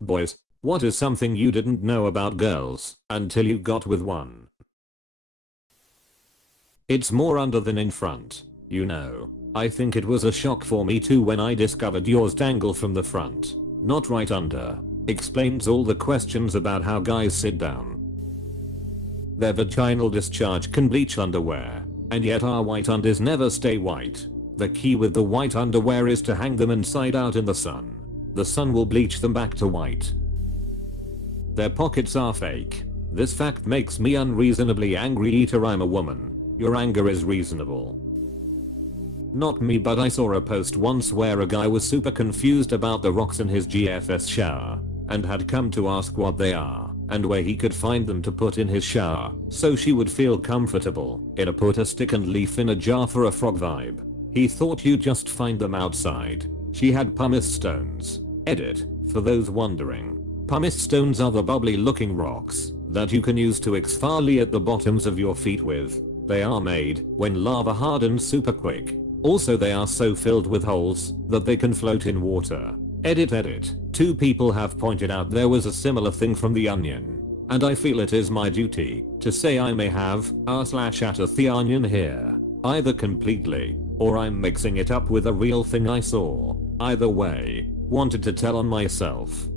Boys, what is something you didn't know about girls until you got with one? It's more under than in front. You know, I think it was a shock for me too when I discovered yours dangle from the front, not right under. Explains all the questions about how guys sit down. Their vaginal discharge can bleach underwear, and yet our white undies never stay white. The key with the white underwear is to hang them inside out in the sun. The sun will bleach them back to white. Their pockets are fake. This fact makes me unreasonably angry. Eater, I'm a woman. Your anger is reasonable. Not me, but I saw a post once where a guy was super confused about the rocks in his GFS shower and had come to ask what they are and where he could find them to put in his shower so she would feel comfortable. It put a stick and leaf in a jar for a frog vibe. He thought you'd just find them outside. She had pumice stones. Edit, for those wondering. Pumice stones are the bubbly looking rocks that you can use to exfoliate the bottoms of your feet with. They are made when lava hardens super quick. Also, they are so filled with holes that they can float in water. Edit. Two people have pointed out there was a similar thing from The Onion, and I feel it is my duty to say I may have /at the onion here. Either completely, or I'm mixing it up with a real thing I saw. Either way, wanted to tell on myself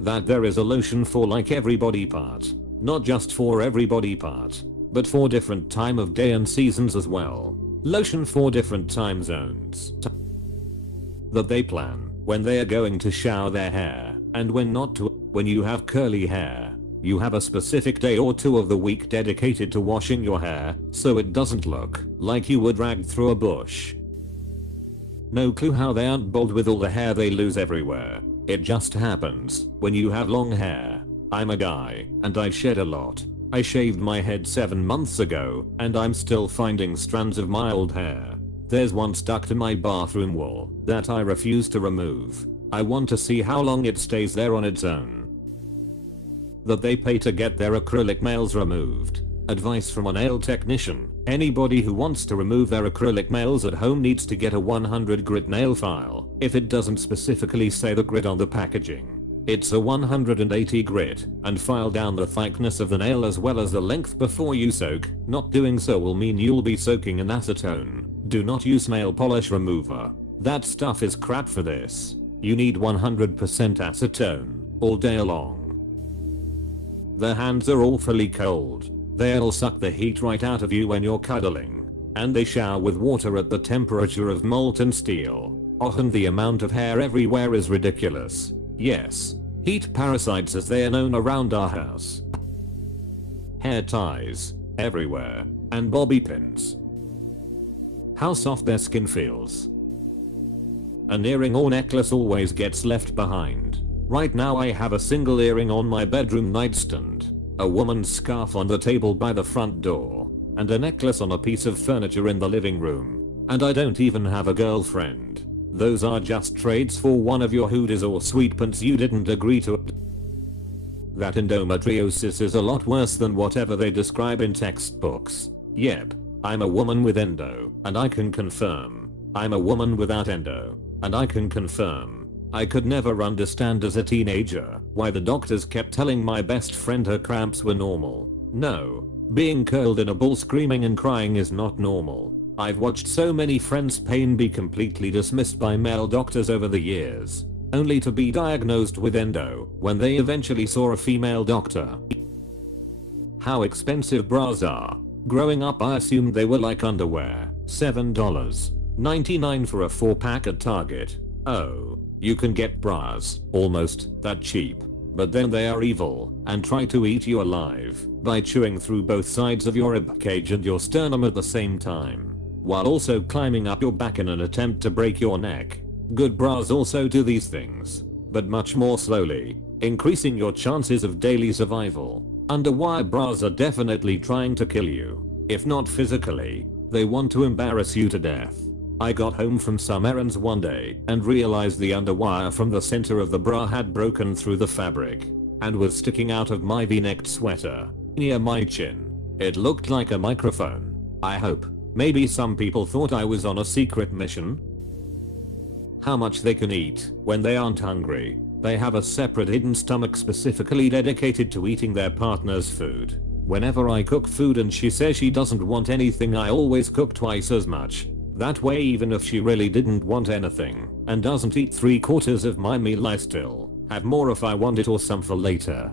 that there is a lotion for like every body part. Not just for every body part, but for different time of day and seasons as well. Lotion for different time zones that they plan when they are going to shower their hair and when not to. When you have curly hair, you have a specific day or two of the week dedicated to washing your hair so it doesn't look like you were dragged through a bush. No clue how they aren't bald with all the hair they lose everywhere. It just happens when you have long hair. I'm a guy and I shed a lot. I shaved my head 7 months ago and I'm still finding strands of my old hair. There's one stuck to my bathroom wall that I refuse to remove. I want to see how long it stays there on its own. That they pay to get their acrylic nails removed. Advice from a nail technician: anybody who wants to remove their acrylic nails at home needs to get a 100 grit nail file. If it doesn't specifically say the grit on the packaging, it's a 180 grit, and file down the thickness of the nail as well as the length before you soak. Not doing so will mean you'll be soaking in acetone. Do not use nail polish remover. That stuff is crap for this. You need 100% acetone all day long. Their hands are awfully cold. They'll suck the heat right out of you when you're cuddling. And they shower with water at the temperature of molten steel. Often the amount of hair everywhere is ridiculous. Yes, heat parasites as they are known around our house. Hair ties everywhere, and bobby pins. How soft their skin feels. An earring or necklace always gets left behind. Right now I have a single earring on my bedroom nightstand, a woman's scarf on the table by the front door, and a necklace on a piece of furniture in the living room. And I don't even have a girlfriend. Those are just trades for one of your hoodies or sweatpants you didn't agree to. That endometriosis is a lot worse than whatever they describe in textbooks. Yep, I'm a woman with endo, and I can confirm. I'm a woman without endo, and I can confirm. I could never understand as a teenager why the doctors kept telling my best friend her cramps were normal. No, being curled in a ball screaming and crying is not normal. I've watched so many friends' pain be completely dismissed by male doctors over the years, only to be diagnosed with endo when they eventually saw a female doctor. How expensive bras are. Growing up I assumed they were like underwear. $7.99 for a 4-pack at Target. Oh, you can get bras almost that cheap. But then they are evil and try to eat you alive by chewing through both sides of your ribcage and your sternum at the same time, while also climbing up your back in an attempt to break your neck. Good bras also do these things, but much more slowly, increasing your chances of daily survival. Underwire bras are definitely trying to kill you. If not physically, they want to embarrass you to death. I got home from some errands one day and realized the underwire from the center of the bra had broken through the fabric and was sticking out of my v-necked sweater near my chin. It looked like a microphone. I hope maybe some people thought I was on a secret mission. How much they can eat when they aren't hungry. They have a separate hidden stomach specifically dedicated to eating their partner's food. Whenever I cook food and she says she doesn't want anything, I always cook twice as much. That way, even if she really didn't want anything and doesn't eat 3/4 of my meal, I still have more if I want it or some for later.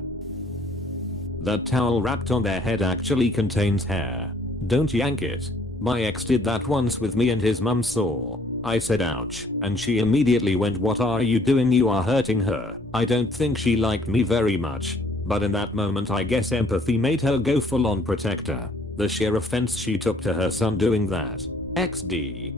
That towel wrapped on their head actually contains hair. Don't yank it. My ex did that once with me and his mum saw. I said ouch, and she immediately went, "What are you doing? You are hurting her." I don't think she liked me very much, but in that moment I guess empathy made her go full on protector. The sheer offense she took to her son doing that. XD.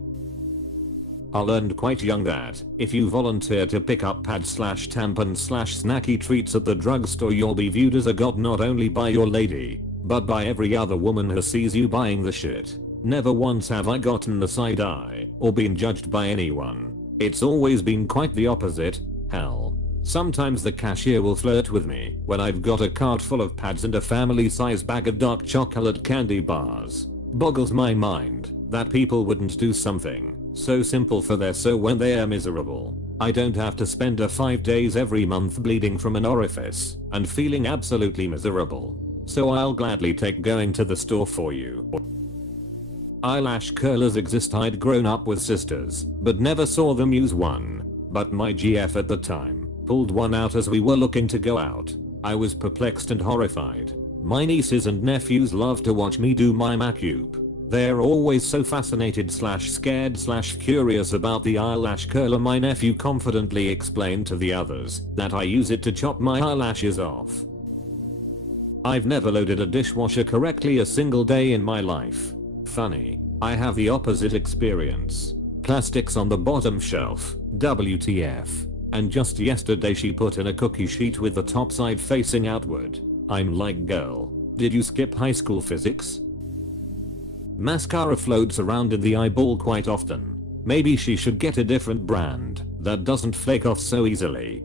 I learned quite young that if you volunteer to pick up pads/tampons/snacky treats at the drugstore, you'll be viewed as a god not only by your lady, but by every other woman who sees you buying the shit. Never once have I gotten the side eye or been judged by anyone. It's always been quite the opposite. Hell, sometimes the cashier will flirt with me when I've got a cart full of pads and a family size bag of dark chocolate candy bars. Boggles my mind that people wouldn't do something so simple for their so when they are miserable. I don't have to spend 5 days every month bleeding from an orifice and feeling absolutely miserable. So I'll gladly take going to the store for you. Eyelash curlers exist. I'd grown up with sisters, but never saw them use one. But my GF at the time pulled one out as we were looking to go out. I was perplexed and horrified. My nieces and nephews love to watch me do my macup. They're always so fascinated/scared/curious about the eyelash curler. My nephew confidently explained to the others that I use it to chop my eyelashes off. I've never loaded a dishwasher correctly a single day in my life. Funny, I have the opposite experience. Plastics on the bottom shelf, WTF. And just yesterday she put in a cookie sheet with the top side facing outward. I'm like, girl, did you skip high school physics? Mascara floats around in the eyeball quite often. Maybe she should get a different brand that doesn't flake off so easily.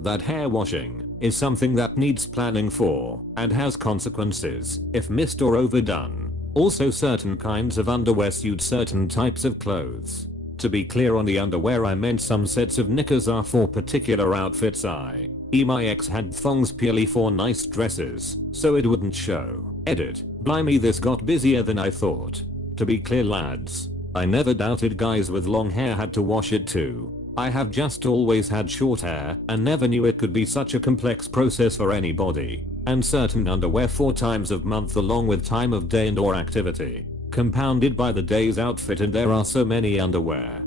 That hair washing is something that needs planning for and has consequences if missed or overdone. Also, certain kinds of underwear suit certain types of clothes. To be clear on the underwear, I meant some sets of knickers are for particular outfits. My ex had thongs purely for nice dresses, so it wouldn't show. Edit. Blimey, this got busier than I thought. To be clear, lads, I never doubted guys with long hair had to wash it too. I have just always had short hair and never knew it could be such a complex process for anybody. And certain underwear 4 times a month along with time of day and or activity, compounded by the day's outfit, and there are so many underwear.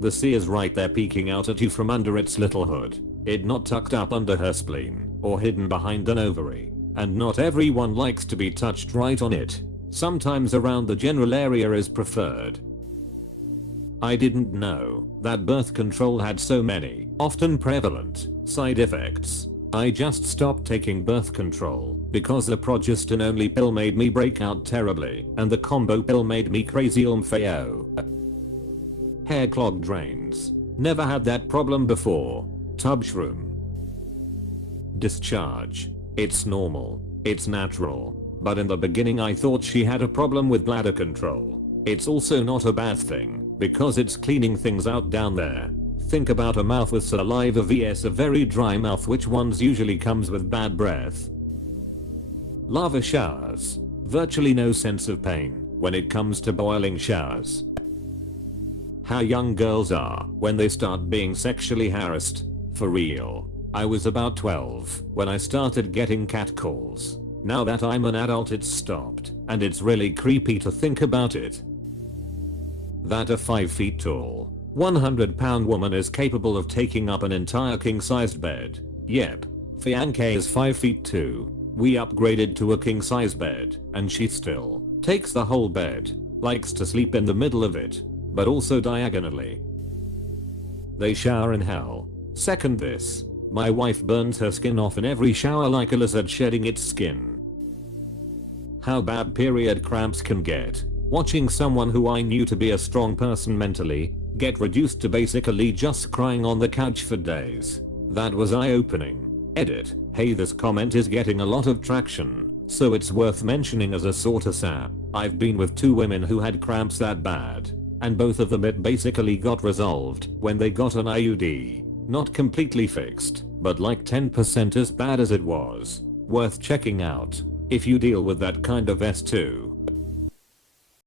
The sea is right there peeking out at you from under its little hood. It not tucked up under her spleen or hidden behind an ovary. And not everyone likes to be touched right on it. Sometimes around the general area is preferred. I didn't know that birth control had so many, often prevalent, side effects. I just stopped taking birth control because the progestin only pill made me break out terribly and the combo pill made me crazy. Feo. Hair clog drains. Never had that problem before. Tub shroom. Discharge. It's normal. It's natural. But in the beginning I thought she had a problem with bladder control. It's also not a bad thing because it's cleaning things out down there. Think about a mouth with saliva vs a very dry mouth. Which ones usually comes with bad breath? Lava showers. Virtually no sense of pain when it comes to boiling showers. How young girls are when they start being sexually harassed. For real. I was about 12 when I started getting catcalls. Now that I'm an adult it's stopped, and it's really creepy to think about it. That a 5 feet tall, 100-pound woman is capable of taking up an entire king-sized bed. Yep. Fiancé is 5 feet 2. We upgraded to a king-size bed, and she still takes the whole bed. Likes to sleep in the middle of it, but also diagonally. They shower in hell. Second this. My wife burns her skin off in every shower like a lizard shedding its skin. How bad period cramps can get. Watching someone who I knew to be a strong person mentally get reduced to basically just crying on the couch for days. That was eye-opening. Edit. Hey, this comment is getting a lot of traction, so it's worth mentioning as a sort of sap. I've been with 2 women who had cramps that bad, and both of them it basically got resolved when they got an IUD. Not completely fixed, but like 10% as bad as it was. Worth checking out if you deal with that kind of S2.